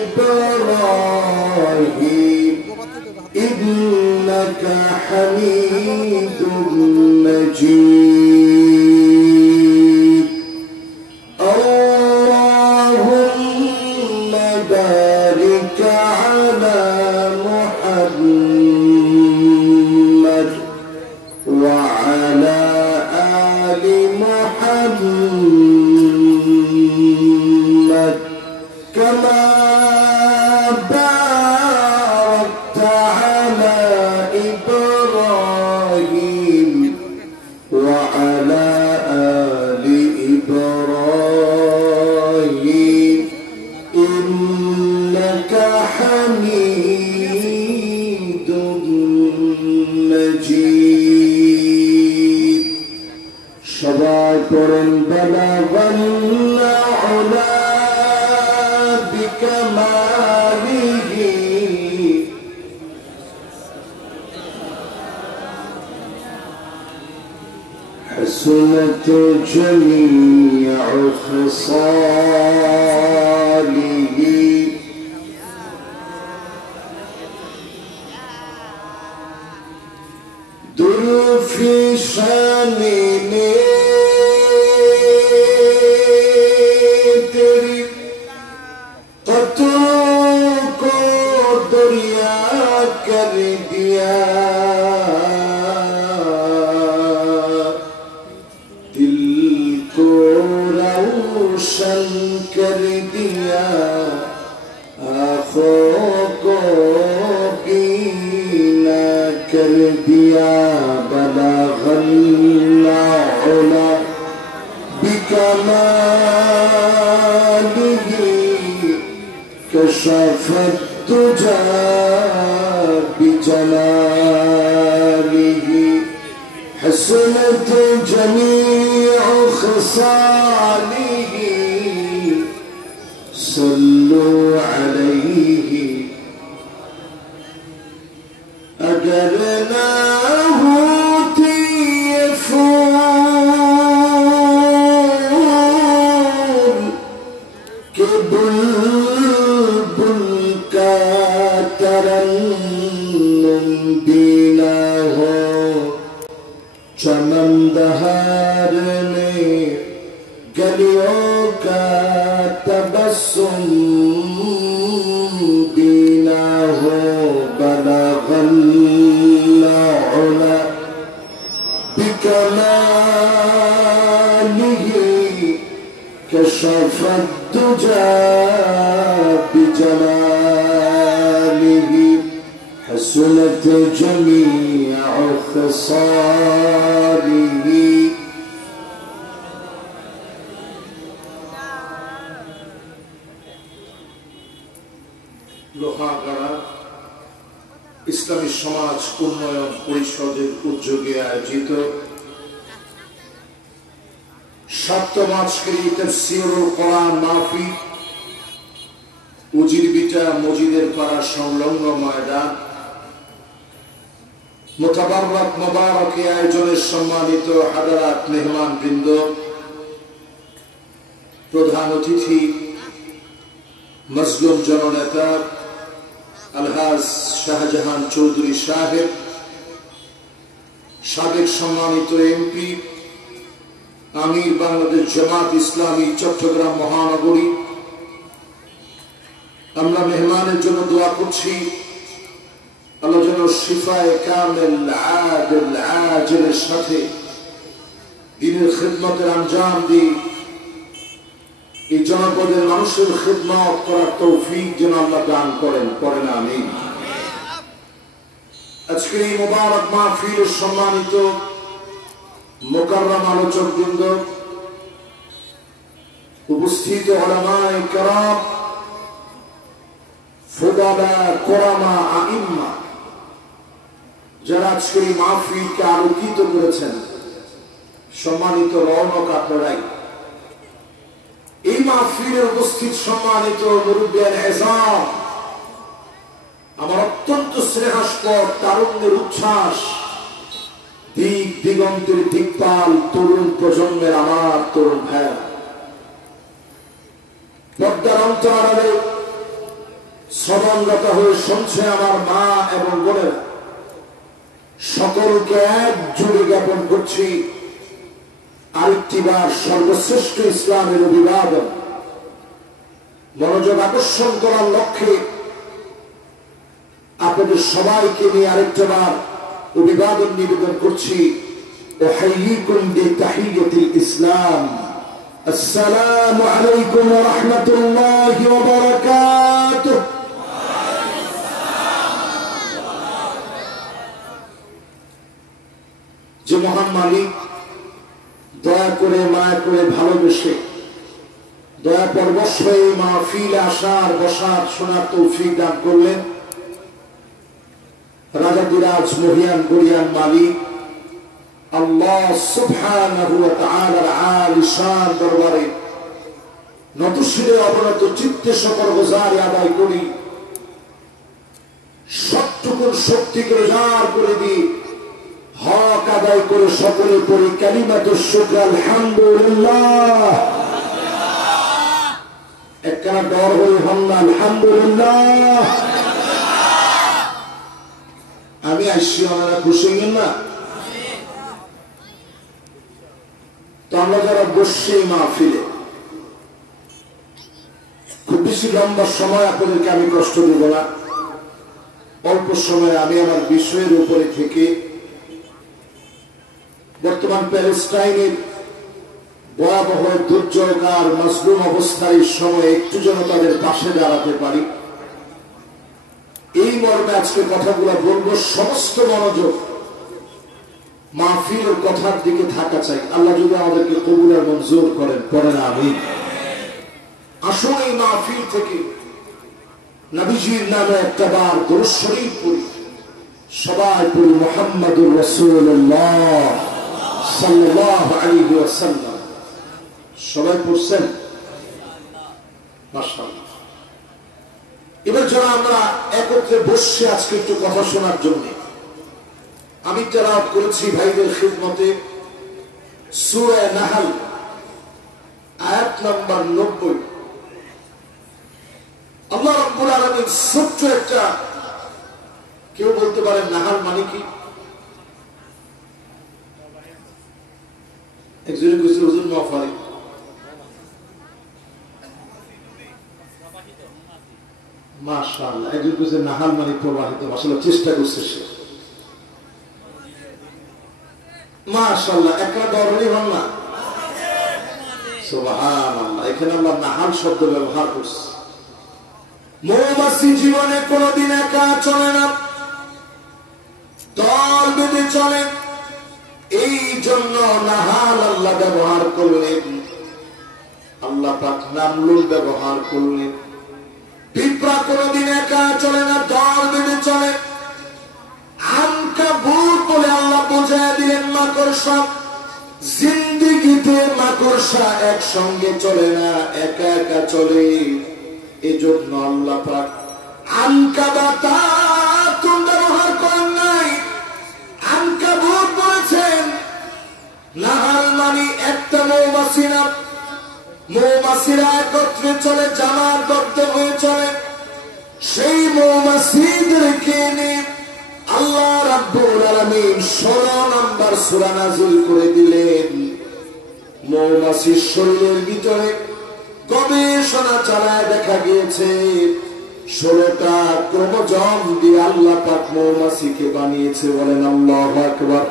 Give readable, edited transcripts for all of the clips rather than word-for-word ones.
إبراهيم إنك حميد مجيد اللهم بارك على محمد وعلى آل محمد كما باركت على إبراهيم وعلى آل إبراهيم إنك حميد مجيد সবাই পড়েন বালাগাল্লা উলা বিকামালিহি حسنت جميع خصاله در في شانه तेरी कतों को दरिया कर दिया दिल को रोशन कर दिया आँखों को बीना कर दिया बलगल्ला उला بكماله كشف الدجى بجلاله حسنت جميع خصاله صلوا عليه أجرناه बुलबुल का तरन्नुम बीना हो चमनदहार में गलियों का तबस्सुम बीना हो बलगल्ला उला बिकमालिही كشف الدجى بجلاله حسنت جميع خصاله লোহাগাড়া ইসলামী সমাজ উন্নয়ন পরিষদের উদ্যোগে আয়োজিত সপ্তম আজকের তাফসীরুল কোরআন মাহফিল উজিরবিটা মসজিদের পাড়া সংলগ্ন ময়দান মুতাবাররাক মুবারক আয়োজনের সম্মানিত হাজারাত মেহমানবৃন্দ প্রধান অতিথি মজলুম জননেতা আলহাজ শাহজাহান চৌধুরী সাহেব সাবেক সম্মানিত এমপি আমির বাংলাদেশ জামাত ইসলামী চট্টগ্রাম মহানগরী আমরা মেহমানের জন্য দোয়া করছি আল্লাহ যেন শিফায়ে কামিল আদিল আজিলের সাথে দ্বীনের খিদমতের আঞ্জাম দিয়ে এই জনপদের মানুষের খিদমত করার তৌফিক যেন আল্লাহ দান করেন পড়েন আমিন। আজকের এই মুবারক মাহফিলের সম্মানিত মুকাররম আলোচকবৃন্দ, উপস্থিত উলামায়ে কেরাম, ফুদালা, কোরামা, আইম্মা, যারা আজকের এই মাহফিলকে আলোকিত করেছেন, সম্মানিত রৌনক আপনারাই। এই মাহফিলে উপস্থিত সম্মানিত মুরব্বিয়ান এজাম, আমার অত্যন্ত স্নেহাস্পদ তারুণ্যের উচ্ছ্বাস, দিক দিগন্তের দিকপাল তরুণ প্রজন্মের আমার তরুণ ভাইয়া, পর্দার অন্তরালে শ্রবণরত হয়ে শুনছে আমার মা এবং বোনেরা, সকলকে একযোগে জ্ঞাপন করছি আরেকটিবার সর্বশ্রেষ্ঠ ইসলামের অভিবাদন। মনোযোগ আকর্ষণ করার লক্ষ্যে আপনাদের সবাইকে নিয়ে আরেকটাবার অভিবাদন নিবেদন করছি। উহাইয়িকুম বিতাহিয়াতিল ইসলাম, আসসালামু আলাইকুম ওয়া রাহমাতুল্লাহি ওয়া বারাকাতুহু। যে মহান মালিক দয়া করে মায়া করে ভালোবেসে দয়া পরবশ হয়ে মাহফিলে আসার বসার শোনার তৌফিক দান করলেন, রাজাদিরাজ মহিয়ান গরিয়ান মালিক আল্লাহ সুবহানাহু ওয়া তাআলার আলিশান দরবারে নতশিরে অবনত চিত্তে সকল গুজারি আদায় করি, সবটুকুন শক্তিকে উজাড় করে দিই, হক আদায় করে সকলে পড়ি কালিমাতুশ শুকর আলহামদুলিল্লাহ। একখানা ডর হয়ে হন্না আলহামদুলিল্লাহ। আমি আসছি, ওনারা খুশি হইলেন না? তো আমরা যারা বসছি মাহফিলে, খুব বেশি লম্বা সময় আপনাদেরকে আমি কষ্ট দেব না। অল্প সময় আমি আমার বিষয়ের উপরে থেকে বর্তমান প্যালেস্টাইনের ভয়াবহ দুর্যোগার মজলুম অবস্থার এই সময় একটু যেন তাদের পাশে দাঁড়াতে পারি, এই মর্মে আজকে কথাগুলো বলবো। সমস্ত মনোযোগ মাহফিলের কথার দিকে থাকা চাই। আল্লাহ যদি আমাদেরকে কবুল আর মঞ্জুর করেন, পড়েন আমিন। আসুন এই মাহফিল থেকে নবীজির নামে একটা বার দুরূদ শরীফ পড়ি। সবাই পড়ি মুহাম্মাদুর রাসূলুল্লাহ সাল্লাল্লাহু আলাইহি ওয়াসাল্লাম। সবাই পড়ছেন? মাশাআল্লাহ। এবার যারা আমরা একত্রে বসে আজকে একটু কথা শোনার জন্য, আমি তেলাওয়াত করেছি ভাইদের খিদমতে সূরা নাহল আয়াত নাম্বার 90। আল্লাহ রাব্বুল আলামিন ছোট্ট একটা, কেউ বলতে পারেন নাহল মানে কি? একজনে কইছে হুজুর নফারি, মাশাআল্লাহ। একজন কইছে নাহল মানে প্রবাহিত, আসলে চেষ্টা করছে সে, মাশাআল্লাহ। একটা দরনি হল না, সুবহানাল্লাহ। এখানে আল্লাহ নাহল শব্দ ব্যবহার করছে। মৌমাছি জীবনে কোনদিন একা চলে না, দল বেঁধে চলে, এই জন্য নাহাল আল্লাহ ব্যবহার করলেন। আল্লাহ পাক নামলুল ব্যবহার করলেন। পিঁপড়া কোনদিন একা চলে না, দল বেঁধে চলে। আনকাবুত বলে আল্লাহ বোঝায় দিলেন মাকড়সা। জিন্দেগিতে মাকড়সা একসঙ্গে চলে না, একা একা চলে। এজন্য আল্লাহ পাক আনকাবাত ব্যবহার করেন নাই, আনকাবুত বলেছেন। নাহাল মানে একটা মৌমাছি না, মৌমাছিরা একত্রে চলে, জামাবদ্ধ হয়ে চলে। সেই মৌমাছিদেরকে নিয়ে আল্লাহ রাব্বুল আলামিন 16 নম্বর সূরা নাযিল করে দিলেন। মৌমাছির শরীরের ভিতরে গবেষণা চালায় দেখা গিয়েছে 16টা ক্রোমোজোম দিয়ে আল্লাহ পাক মৌমাছিকে বানিয়েছে। বলেন আল্লাহু আকবার।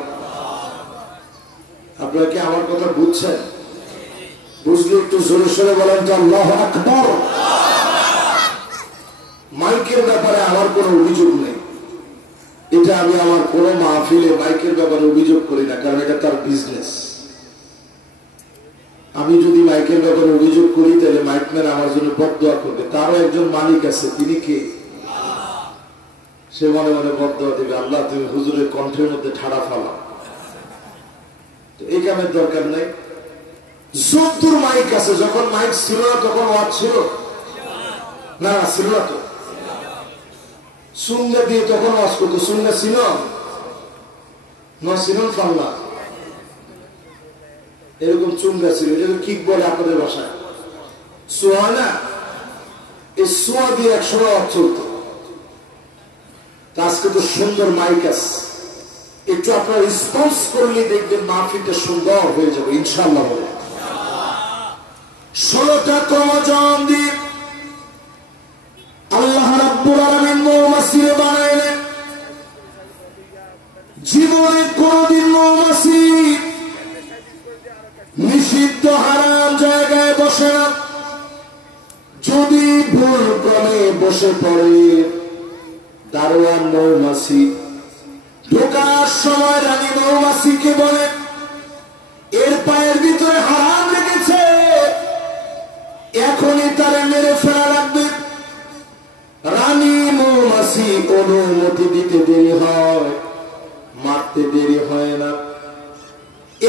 আপনারা কি আমার কথা বুঝছেন? বুঝলে একটু জোরে সোরে বলেন তো আল্লাহু আকবার। মাইকের ব্যাপারে আমার কোনো অভিযোগ নেই, এটা আমি আমার কোনো মাহফিলে মাইকের ব্যাপারে অভিযোগ করি না, কারণ এটা তার বিজনেস। আমি যদি মাইকের ব্যাপারে অভিযোগ করি তাহলে মাইকম্যান আমার জন্য বদদোয়া করবে। তারও একজন মালিক আছে, তিনি কে? সে মনে মনে বদদোয়া দেবে, আল্লাহ তুমি হুজুরের কণ্ঠের মধ্যে ঠাড়া ফালাও। তো এই কামের দরকার নাই। যদ্দূর মাইক আছে, যখন মাইক ছিল না তখন ওয়াজ ছিল না, ছিল না তো। সুন্নাহ দিয়ে তখন ওয়াজ করতো, সুন্নাহ ছিল না, ছিল ফাল্লা এরকম চুঙ্গা ছিল, এটাকে কি বলে আপনাদের ভাষায়? সোহানা। এই সোয়া দিয়ে 100 ওয়াট চলত। আজকে তো সুন্দর মাইক আছে, একটু আপনার রেসপন্স করলে দেখবেন মাহফিলটা সুন্দর হয়ে যাবে ইনশাআল্লাহ। 16টা ক্রমজন দিয়ে আল্লাহ রাব্বুল আলামিন মৌমাছি বানাইলেন। জীবনে কোনদিন মৌমাছি নিষিদ্ধ হারাম জায়গায় বসে না। যদি ভুল ক্রমে বসে পড়ে, দারোয়ান মৌমাছি ঢোকার সময় রানী মৌমাছিকে বলে, এর পায়ের ভিতরে হারাম লেগেছে, এখনই তারে মেরে ফেলা লাগবে। রানী মৌমাছি অনুমতি দিতে দেরি হয়, মারতে দেরি হয় না।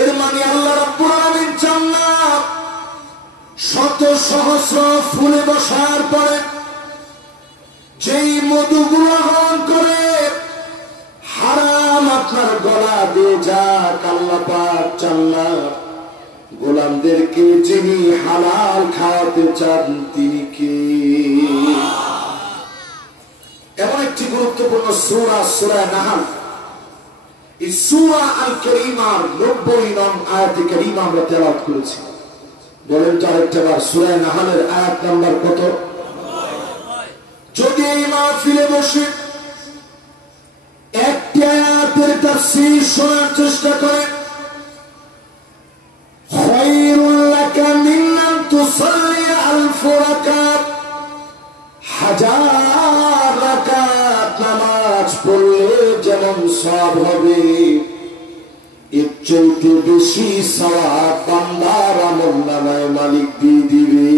এর মানে আল্লাহ রাব্বুল আলামিন চান না শত সহস্র ফুলে বসার পরে যেই মধু গ্রহণ করে হারাম আপনার গলা দিয়ে যাক, আল্লাহ পাক চান না গোলামদেরকে যিনি হালাল খাওয়াতে চান তিনি কে? এমন একটি গুরুত্বপূর্ণ সূরা, সূরা নাহল। এই সূরা আল কারীমার 90 নং আয়াতে কারীমা আমরা তেলাওয়াত করেছি। বলেন তো আরেকটা বার, সূরা নাহলের আয়াত নাম্বার কত? যদি এই মাহফিলে বসে একটি আয়াতের তাফসীর শোনার চেষ্টা করে, খায়রুল লাকা মিন আন তুসাল্লি আলফ রাকাত, 1000 রাকাত নামাজ পড়লে যেমন সওয়াব হবে, এর চাইতে বেশি সওয়াব বান্দার আমলনামায় মালিক দিয়ে দিবে।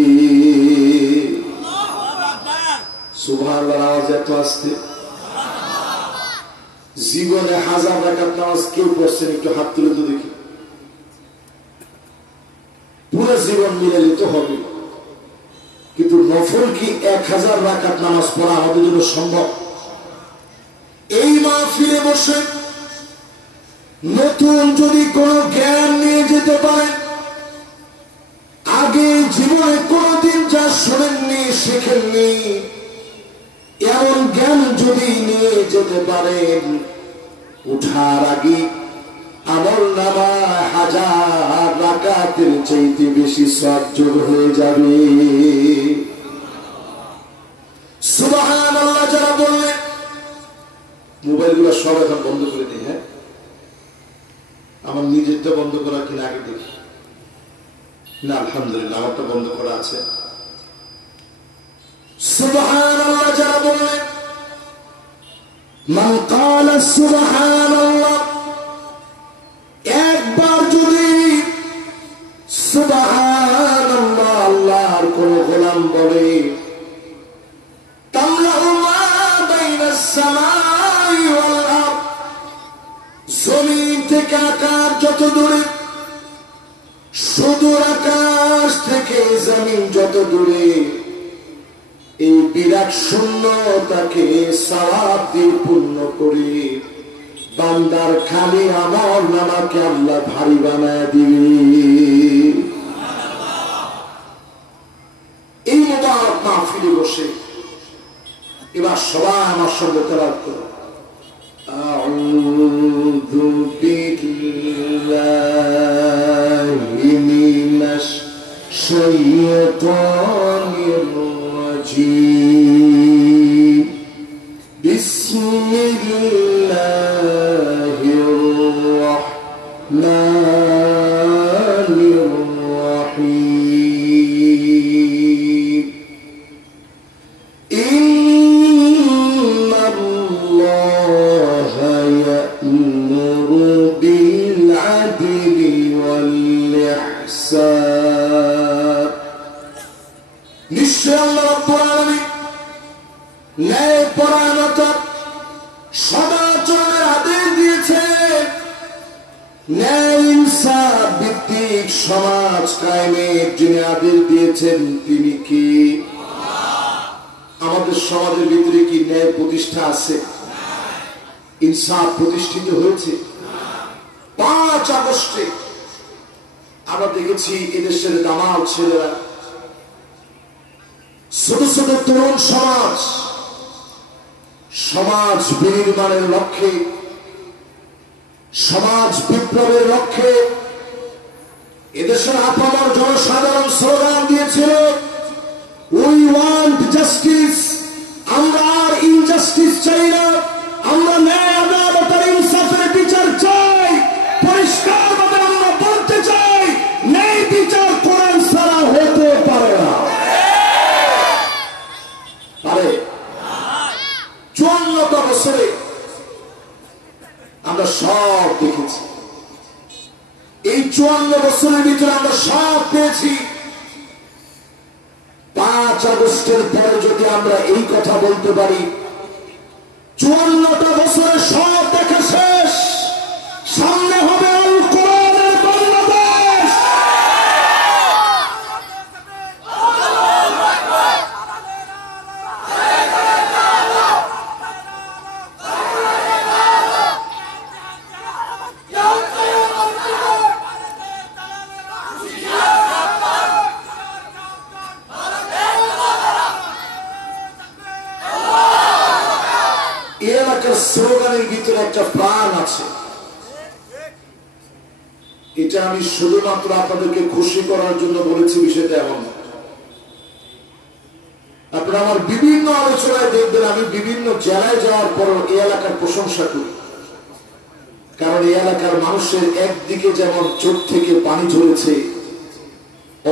সুবহানাল্লাহ। আওয়াজ এত আসতে, জীবনে 1000 রাকাত নামাজ কেউ পড়ছেন? একটু হাত তুলে তো দেখি। পুরো জীবন মিলালে তো হবে, কিন্তু নফল কি 1000 রাকাত নামাজ পড়া আমাদের জন্য সম্ভব? এই মাহফিলে বসে নতুন যদি কোন জ্ঞান নিয়ে যেতে পারেন, আগে জীবনে কোনদিন যা শোনেননি শেখেননি, এমন জ্ঞান যদি নিয়ে যেতে পারেন, উঠার আগে আমলনামায় 1000 রাকাতের চাইতে বেশি সওয়াব যোগ হয়ে যাবে। সুবহানাল্লাহ। যারা বললেন মোবাইলগুলো সব এখন বন্ধ করে দিই। হ্যাঁ, আমার নিজেরটা বন্ধ করা কিনা আগে দেখি। না, আলহামদুলিল্লাহ আমারটা বন্ধ করা আছে। সুবহানাল্লাহ। যারা বললেন মান ক্বালা সুবহানাল্লাহ, একবার যদি সুবহানাল্লাহ আল্লাহর কোন গোলাম বলে, তামলাউ মা বাইনাস সামাই ওয়াল আরদ, জমিন থেকে আকাশ যত দূরে, সুদূর আকাশ থেকে জমিন যত দূরে, এই বিরাট শূন্যতাকে সওয়াব দিয়ে পূর্ণ করে বান্দার খালি আমলনামাকে আল্লাহ ভারী বানায় দিবে। এই মুবারক মাহফিলে বসে এবার সবাই আমার সঙ্গে তেলাওয়াত করো, আউযু বিল্লাহি মিনাশ শাইতানির রাজীম, বিসমিল্লাহির রাহমানির রাহিম, ইন্নাল্লাহা ইয়া'মুরু বিল আদলি ওয়াল ইহসান, নিশ্চয় আল্লাহ রাব্বুল আলামিন ন্যায়পরায়ণতা সদাচরণের আদেশ দিয়েছেন। ন্যায় ইনসাফ ভিত্তিক সমাজ কায়েমের যিনি আদেশ দিয়েছেন তিনি কি? আমাদের সমাজের ভিতরে কি ন্যায় প্রতিষ্ঠা আছে? ইনসাফ প্রতিষ্ঠিত হয়েছে? 5 আগস্টে আমরা দেখেছি এদেশের দামাল ছেলেরা ছোট ছোট তরুণ সমাজ সমাজ বিনির্মাণের লক্ষ্যে, সমাজ বিপ্লবের লক্ষ্যে এদেশের আপামর জনসাধারণ স্লোগান দিয়েছিল, উই ওয়ান্ট জাস্টিস। আমরা আর ইনজাস্টিস চাই না, আমরা ন্যায় আদালতের ইনসাফের বিচার চাই। পরিষ্কারভাবে আমরা বলতে চাই, ন্যায় বিচার কোরআন ছাড়া হতে পারে না। পারে? 54টা বছরে আমরা সব দেখেছি। এই 54 বছরের ভিতরে আমরা সব পেয়েছি। 5 আগস্টের পরে যদি আমরা এই কথা বলতে পারি, 54টা বছরে সব দেখা শেষ, সামনে হবে আল কোরআনের বাংলাদেশ। স্লোগানের ভিতরে একটা প্রাণ আছে। এটা আমি শুধুমাত্র আপনাদেরকে খুশি করার জন্য বলেছি, বিষয়টা এমন। আপনারা আমার বিভিন্ন আলোচনায় দেখবেন আমি বিভিন্ন জেলায় যাওয়ার পর এই এলাকার প্রশংসা করি, কারণ এই এলাকার মানুষের একদিকে যেমন চোখ থেকে পানি ঝরেছে,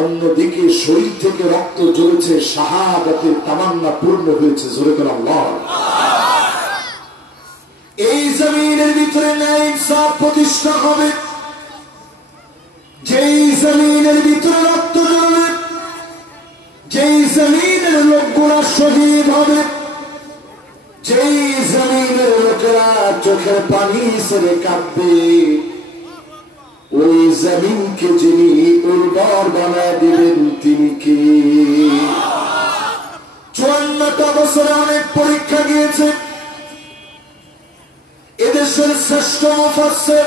অন্যদিকে শরীর থেকে রক্ত ঝরেছে, শাহাদাতের তামান্না পূর্ণ হয়েছে। জোরে করে আল্লাহ। এই জমিনের ভিতরে ন্যায় ইনসাফ প্রতিষ্ঠা হবে, যেই জমিনের ভিতরে রক্ত ঝরবে, যেই জমিনের লোকগুলা শহীদ হবে, যেই জমিনের লোকেরা চোখের পানি ছেড়ে কাঁদবে, ওই জমিনকে যিনি উর্বর বানায় দিবেন তিনি কে? 54টা বছরে অনেক পরীক্ষা গিয়েছে। এদেশের শ্রেষ্ঠ মুফাসসির,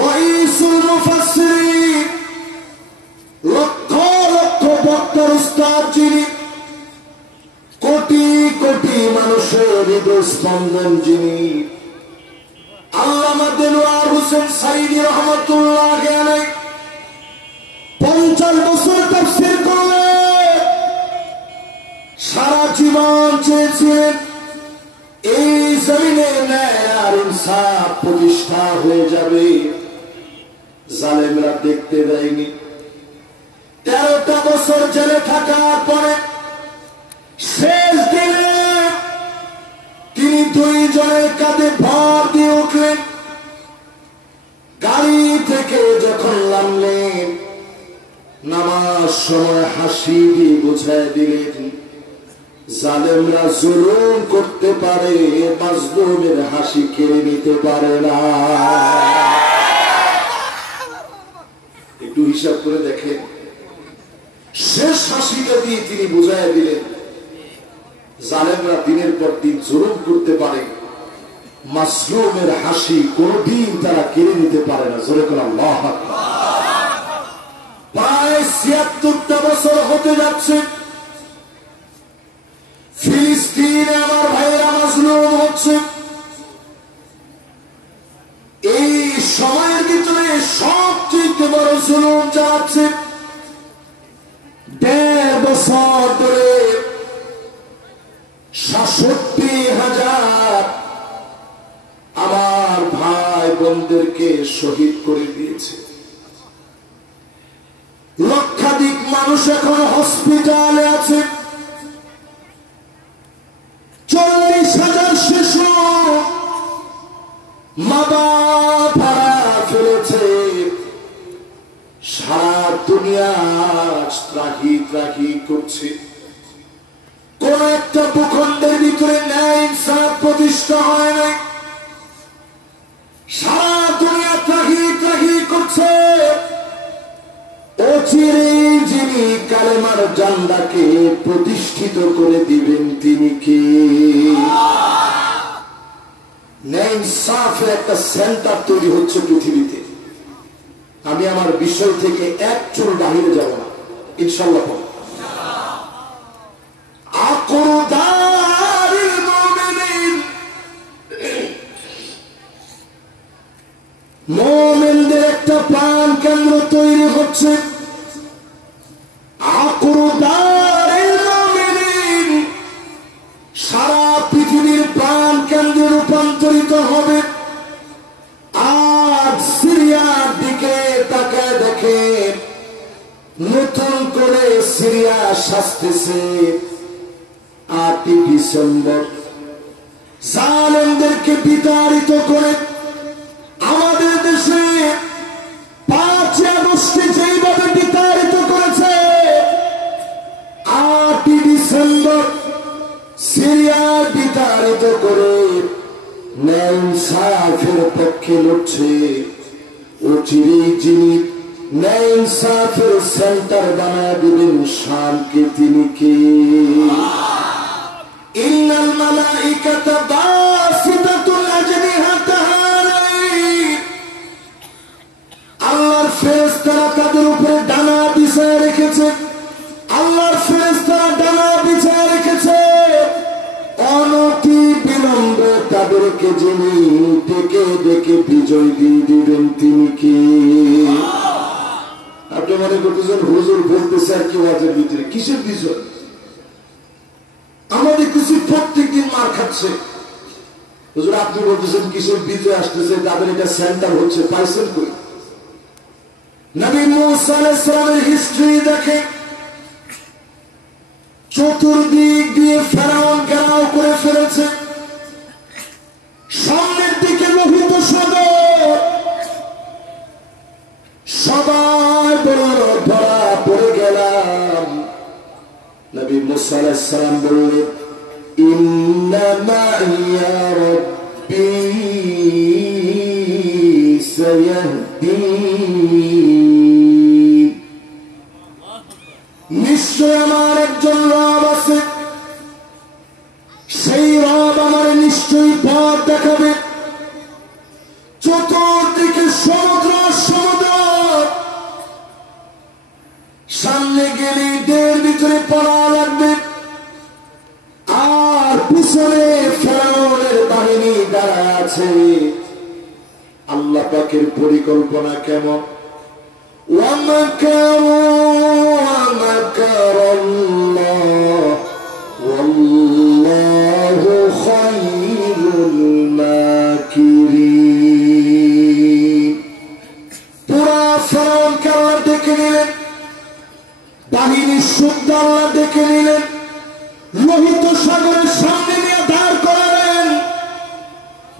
রাইসুল মুফাসসিরিন, লক্ষ লক্ষ বক্তার উস্তাদ যিনি, কোটি কোটি মানুষের হৃদয় স্পন্দন যিনি, আল্লামা দেলোয়ার হোসেন সাঈদী রহমাতুল্লাহ আলাইহি 50 বছর তাফসীর করলেন। সারা জীবন চেয়েছিলেন এই জমিনে ন্যায় আর ইনসাফ প্রতিষ্ঠা হয়ে যাবে, জালেমরা দেখতে দেয়নি। 13টা বছর জেলে থাকার পরে শেষ দিনে তিনি 2 জনের কাঁধে ভর দিয়ে উঠলেন। গাড়ি থেকে যখন নামলেন, নামার সময় হাসি দিয়ে বুঝায় দিলেন, জালেমরা জুলুম করতে পারে, মাজলুমের হাসি কেড়ে নিতে পারে না। একটু হিসাব করে দেখেন, শেষ হাসিটা দিয়ে তিনি বুঝায় দিলেন, জালেমরা দিনের পর দিন জুলুম করতে পারে, মাজলুমের হাসি কোনদিন তারা কেড়ে নিতে পারে না। জোরে করে আল্লাহু আকবার। প্রায় 76টা বছর হতে যাচ্ছে, ফিলিস্তিনে আমার ভাইয়েরা মাজলুম হচ্ছে। এই সময়ের ভিতরে সবচেয়ে বড় জুলুম চালাচ্ছে। 1.5 বছর ধরে 67,000 আমার ভাই বোনদেরকে শহীদ করে দিয়েছে। লক্ষাধিক মানুষ এখন হসপিটালে আছে। 40,000 শিশু মা বাপ হারা ফেলেছে। সারা দুনিয়া ত্রাহি ত্রাহি করছে। কোন একটা ভূখণ্ডের ভিতরে ন্যায় ইনসাফ প্রতিষ্ঠা হয় নাই। সারা দুনিয়া ত্রাহি ত্রাহি করছে। অচিরেই যিনি কালেমার জান্ডাকে প্রতিষ্ঠিত করে দিবেন তিনি কে? ন্যায় ইনসাফের একটা সেন্টার তৈরি হচ্ছে পৃথিবীতে। আমি আমার বিষয় থেকে এক চুল বাহিরে যাব না, ইনশাআল্লাহ। আসতেছে 8ই ডিসেম্বর। জালেমদেরকে বিতাড়িত করে আমাদের দেশে 5ই আগস্টে যেইভাবে বিতাড়িত করেছে, 8ই ডিসেম্বর সিরিয়ায় বিতাড়িত করে ন্যায় ইনসাফের পক্ষে লড়ছে। অচিরেই যিনি ন্যায় ইনসাফের সেন্টার বানায় দিবেন শামকে, তিনি কে? ইন্নাল মালাইকাতা বাসিতাতুল আজনিহাতাহা, আল্লাহর ফেরেশতারা তাদের উপরে ডানা বিছায় রেখেছে। আল্লাহর ফেরেশতারা ডানা বিছায় রেখেছে। অনতি বিলম্বে তাদেরকে যিনি ডেকে ডেকে বিজয় দিয়ে দিবেন, তিনি কে? আপনি মনে করতেছেন হুজুর বলতেছে আর কি ওয়াজের ভিতরে, কিসের বিজয়? আমাদের কিছু প্রত্যেকদিন মার খাচ্ছে। হুজুর আপনি বলতেছেন কিসের বিজয় আসতেছে, তাদের এটা সেন্টার হচ্ছে, পাইছেন কই? নবী মুসা আলাইহিস সালামের হিস্ট্রি দেখে, চতুর্দিক দিয়ে ফেরাউন ঘেরাও করে ফেলেছে। সামনের দিকে লোহিত সাগর, সবাই বলল ধরা পড়ে গেলাম। নবী মুসা আলাইহিস সালাম বললেন, ইন্না মাইয়া রাব্বী সায়াহদিন, নিশ্চয় আমার একজন রব আছে, সেই রব আমার নিশ্চয়ই পথ দেখাবে। চতুর্দিকে সমুদ্র সমুদ্র, সামনে গেলে দের ভিতরে পড়া লাগবে, আর পিছনে ফেরাউনের বাহিনী দাঁড়া আছে। আল্লাহ পাকের পরিকল্পনা কেমন? ওয়াল্লাহু খায়রুল মাকিরিন। পুরা ফেরাউনকে আল্লাহ ডেকে নিলেন, বাহিনীর শুদ্ধ আল্লাহ ডেকে নিলেন, লোহিত সাগরের সামনে নিয়ে দাঁড় করালেন।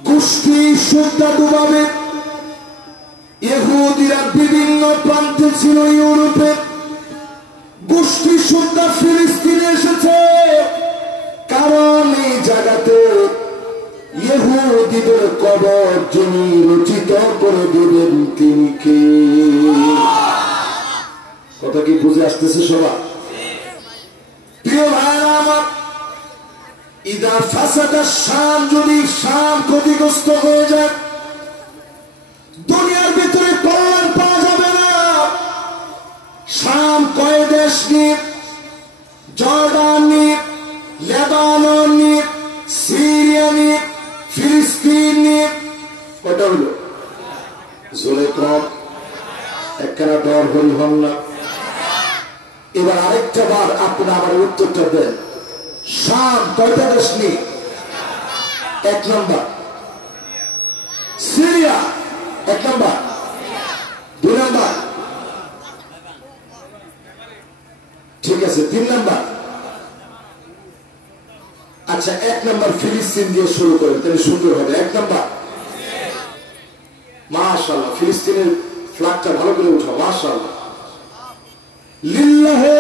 গোষ্ঠী শুদ্ধা ডুবাবে। ইহুদিরা বিভিন্ন প্রান্তে ছিল, ইউরোপে গোষ্ঠী শুদ্ধা ফিলিস্তিনে এসেছে, কারণ এই জায়গাতে ইহুদিদের কবর যিনি রচিত করে দেবেন, তিনি কে? কথা কি বুঝে আসতেছে সবাই? প্রিয় ভাইরা আমার, ইদা ফাসাদা শাম, যদি শাম ক্ষতিগ্রস্ত হয়ে যায়, দুনিয়ার ভিতরে কল্যাণ পাওয়া যাবে না। শাম কয় দেশ নিয়ে? জর্ডান নিয়ে, লেবানন নিয়ে, সিরিয়া নিয়ে, ফিলিস্তিন নিয়ে। কটা হলো? জোরে কম, একখানা ডর হল হন না। এবার আরেকটা বার আপনারা আমার উত্তরটা দেন। শাম কয়টা দেশ নিয়ে? 1 নম্বর সিরিয়া, 1 নম্বর, 2 নম্বর, ঠিক আছে, 3 নম্বর। আচ্ছা 1 নম্বর ফিলিস্তিন দিয়ে শুরু করেন, তাহলে সুন্দর হবে। 1 নম্বর, মাশাআল্লাহ, ফিলিস্তিনের ফ্ল্যাগটা ভালো করে উঠাও, মাশাআল্লাহ। লিল্লাহি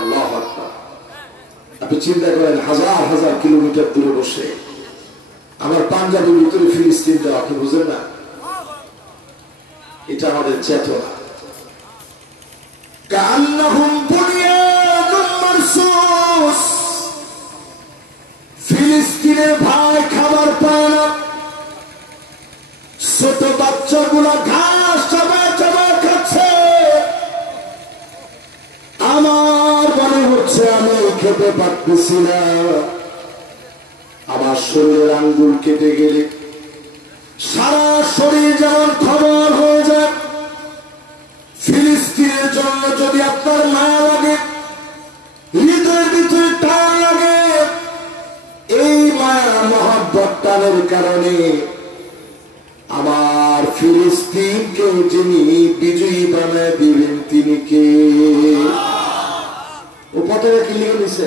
আল্লাহু আকবার। আপনি চিন্তা করেন, হাজার হাজার কিলোমিটার দূরে বসে আমার পাঞ্জাবের ভিতরে ফিলিস্তিন দেওয়া, আপনি বুঝেন না? এটা আমাদের চেতনা। কান্নাহুম বুনিয়ানুম মারসুস, ফিলিস্তিনের ভাই খাবার পায় না, ছোট বাচ্চাগুলা ঘাস চাবায় চাবায় খাচ্ছে। আমার মনে হচ্ছে আমি খেতে পারতেছি না। আমার শরীরের আঙ্গুল কেটে গেলে সারা শরীর যেমন খবর হয়ে যায়। ফিলিস্তিনের জন্য যদি আপনার মায়া লাগে, হৃদয়ের ভিতরে টান লাগে, এই মায়া মহব্বত টানের কারণে আমার ফিলিস্তিন ফিলিস্তিনকে যিনি বিজয়ী বানায় দিলেন তিনি কে? ও পতাকা কি লিখে নিছে?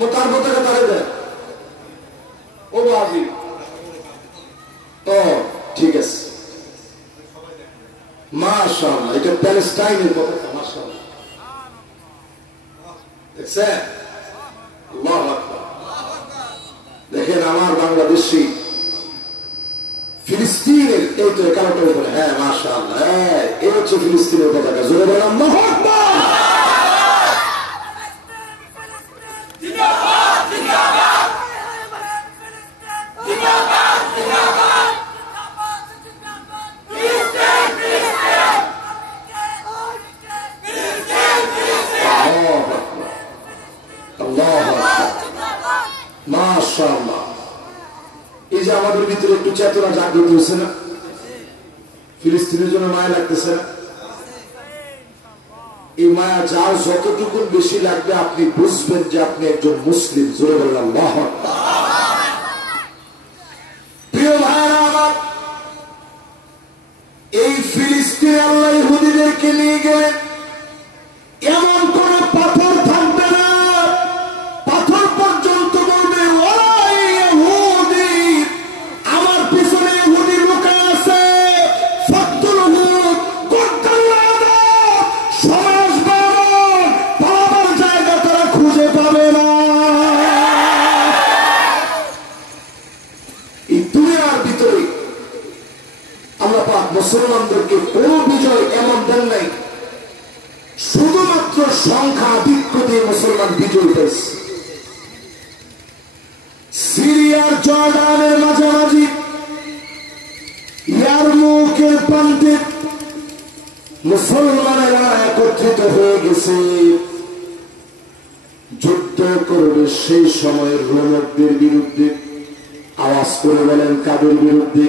ও তার পতাকা তারে দেয়। ও বাজি, ও ঠিক আছে, মাশাআল্লাহ, এটা প্যালেস্টাইনের পতাকা। মাশাআল্লাহ, দেখছেন? আল্লাহু আকবার। দেখেন আমার বাংলাদেশি ফিলিস্তিনের এই তো কালোটার উপরে, হ্যাঁ মাশাআল্লাহ, এই হচ্ছে ফিলিস্তিনের পতাকা। জোরে বলেন আল্লাহু আকবার। মাশাআল্লাহ, এই যে আমাদের ভিতরে একটু চেতনা জাগ্রত হচ্ছে না? ফিলিস্তিনের জন্য মায়া লাগতেছে না? এই মায়া যার যতটুকু বেশি লাগবে আপনি বুঝবেন যে আপনি একজন মুসলিম। জোরে বলেন আল্লাহু আকবার। প্রিয় ভাইরা আমার, এই ফিলিস্তিনে আল্লাহ ইহুদিদেরকে নিয়ে গেলেন, এমন কোন পাথর থাকবে না, পাথর পর্যন্ত বলবে ওই ইহুদি, আমার পিছনে ইহুদি লুকা আছে, ফাকতুলহু, গর্দাল্লাহ, সমাজ বারণ, পালাবার জায়গা তারা খুঁজে পাবে না। এই দুনিয়ার ভিতরে আল্লাহ পাক মুসলমানদেরকে কোন বিজয় এমন দেন নাই, শুধুমাত্র সংখ্যা আধিক্য দিয়ে মুসলমান বিজয় পেয়েছে। সিরিয়ার জর্ডানের মাঝামাঝি ইয়ারমুকের প্রান্তে মুসলমানেরা একত্রিত হয়ে গেছে, যুদ্ধ করবে সেই সময়ের রোমকদের বিরুদ্ধে। আওয়াজ করে বলেন কাদের বিরুদ্ধে?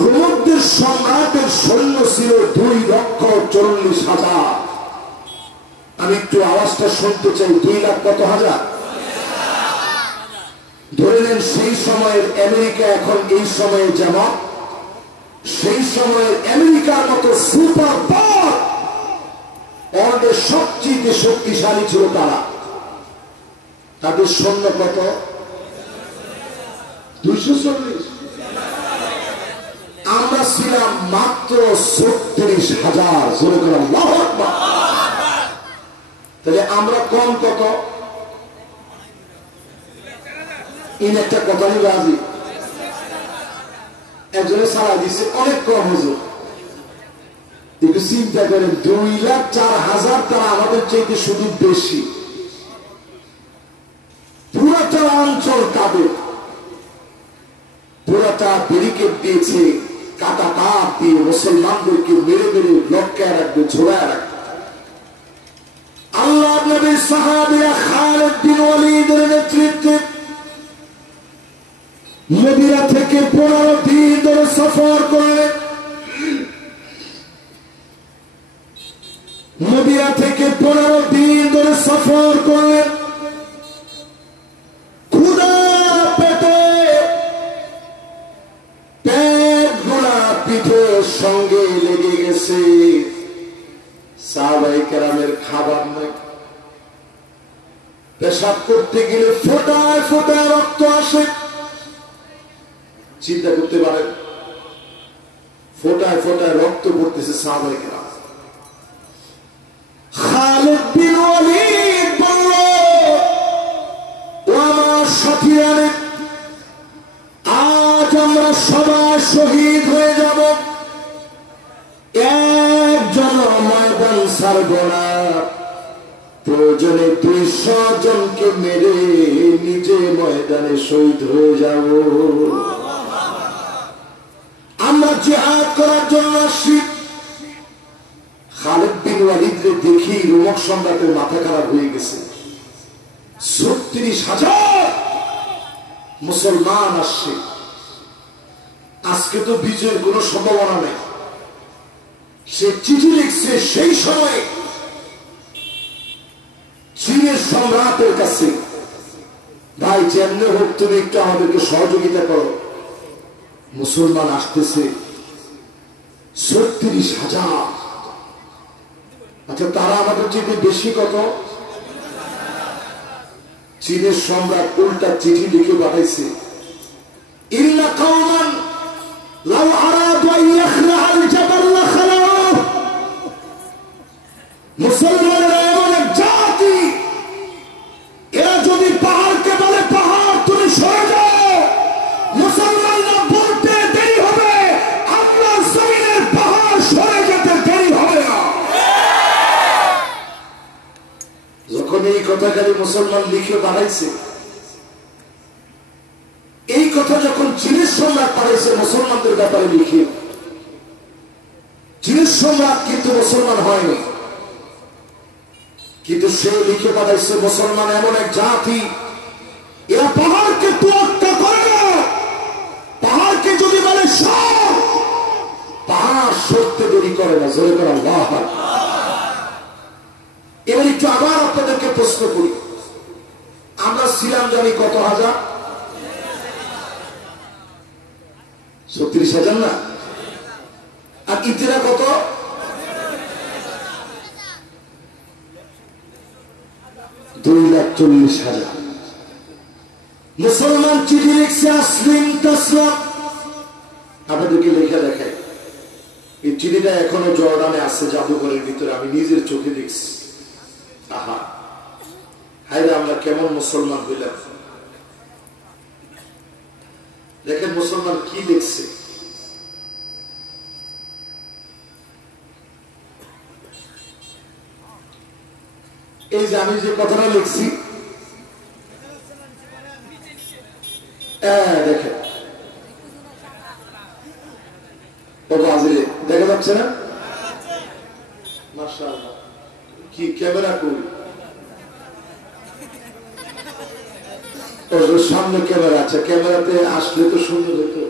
রোমকদের সম্রাটের সৈন্য ছিল 2,40,000। আমি একটু আওয়াজটা শুনতে চাই, 2 লাখ কত হাজার? ধরে নেন সেই সময়ের আমেরিকা এখন এই সময়ে যেমন, সেই সময়ের আমেরিকার মতো সুপার পাওয়ার ওয়ার্ল্ডের সবচেয়ে শক্তিশালী ছিল তারা। তাদের সৈন্য কত? 240। আমরা ছিলাম মাত্র 36,000। জোরে করে আল্লাহু আকবার। তাহলে আমরা কম কত? ইন একটা কথা নিয়ে রাজি। একজনে সারা দিচ্ছে অনেক কম হুজুর। একটু চিন্তা করেন, 2,04,000 তারা আমাদের চাইতে শুধু বেশি। পুরাটা অঞ্চল তাদের, পুরাটা ব্যারিকেড দিয়েছে, কাটা তাপ দিয়ে মুসলমানদেরকে মেরে মেরে লটকায় রাখবে, ঝোড়ায় রাখবে। আল্লাহ নবীর সাহাবীরা খালিদ বিন ওয়ালিদের নেতৃত্বে মদিনা থেকে 15 দিন ধরে সফর করলেন। মদিনা থেকে 15 দিন ধরে সফর করলেন। ক্ষুধা পেটে, পেট গোলা পিঠের সঙ্গে লেগে গেছে। সাহাবায়ে কেরামের খাবার নাই। পেশাব করতে গেলে ফোঁটায় ফোঁটায় রক্ত আসে। চিন্তা করতে পারেন, ফোঁটায় ফোঁটায় রক্ত পড়তেছে সাহাবায়ে কেরাম। খালিদ বিন ওয়ালিদ বলল, ও আমার সাথীরা, আজ আমরা সবাই শহীদ হয়ে যাব, একজন ময়দান ছাড়ব না। প্রয়োজনে 200 জনকে মেরে নিজে ময়দানে শহীদ হয়ে যাব। আমরা জিহাদ করার জন্য আসি। খালিদ বিন ওয়ালিদকে দেখি রোমক সম্রাটের মাথা খারাপ হয়ে গেছে। 36,000 মুসলমান আসছে, আজকে তো বিজয়ের কোন সম্ভাবনা নেই। সে চিঠি লিখছে সেই সময় চীনের সম্রাটের কাছে, ভাই যেমনি হোক তুমি একটু আমাদেরকে সহযোগিতা করো, মুসলমান আসতেছে 36,000। আচ্ছা, তারা আমাদের চেয়ে বেশি কত? চীনের সম্রাট উল্টা চিঠি লিখে পাঠাইছে, ইল্লা কওমান লাউ আরাদু আন ইয়াখলাআল জাবাল লাখলাউ। মুসলমানেরা এমন এক জাতি, এরা যদি পাহাড়কে বলে পাহাড় তুমি সরে যাও, মুসলমানরা বলতে দেরি হবে, আল্লাহর জমিনের পাহাড় সরে যেতে দেরি হবে না। যখন এই কথাখালি মুসলমান লিখে বানাইছে, এই কথা যখন চীনের সম্রাট পাঠাইছে মুসলমানদের ব্যাপারে লিখে, চীনের সম্রাট কিন্তু মুসলমান হয়নি, কিন্তু সে লিখে পাঠাইছে মুসলমান এমন এক জাতি, এরা পাহাড়কে তোয়াক্কা করে না। পাহাড়কে যদি বলে সর, পাহাড় সরতে দেরি করে না। জোরে করে আল্লাহু আকবার। এবার একটু আবার আপনাদেরকে প্রশ্ন করি, আমরা ছিলাম জানি কত হাজার? 36,000 না? আর ইতিরা কত? 2,40,000। মুসলমান চিঠি লিখছে আসলিম তাসলাম। আপনাদেরকে লেখা দেখায়, এই চিঠিটা এখনো জর্ডানে আছে জাদুঘরের ভিতরে, আমি নিজের চোখে দেখছি। আহা, হায়রে আমরা কেমন মুসলমান হইলাম। দেখেন মুসলমান কি লিখছে, এই যে আমি যে কথাটা লিখছি, দেখেন দেখা যাচ্ছে না? মাশাআল্লাহ, কি ক্যামেরা করি, সামনে ক্যামেরা আছে, ক্যামেরাতে আসলে তো সুন্দর হতো।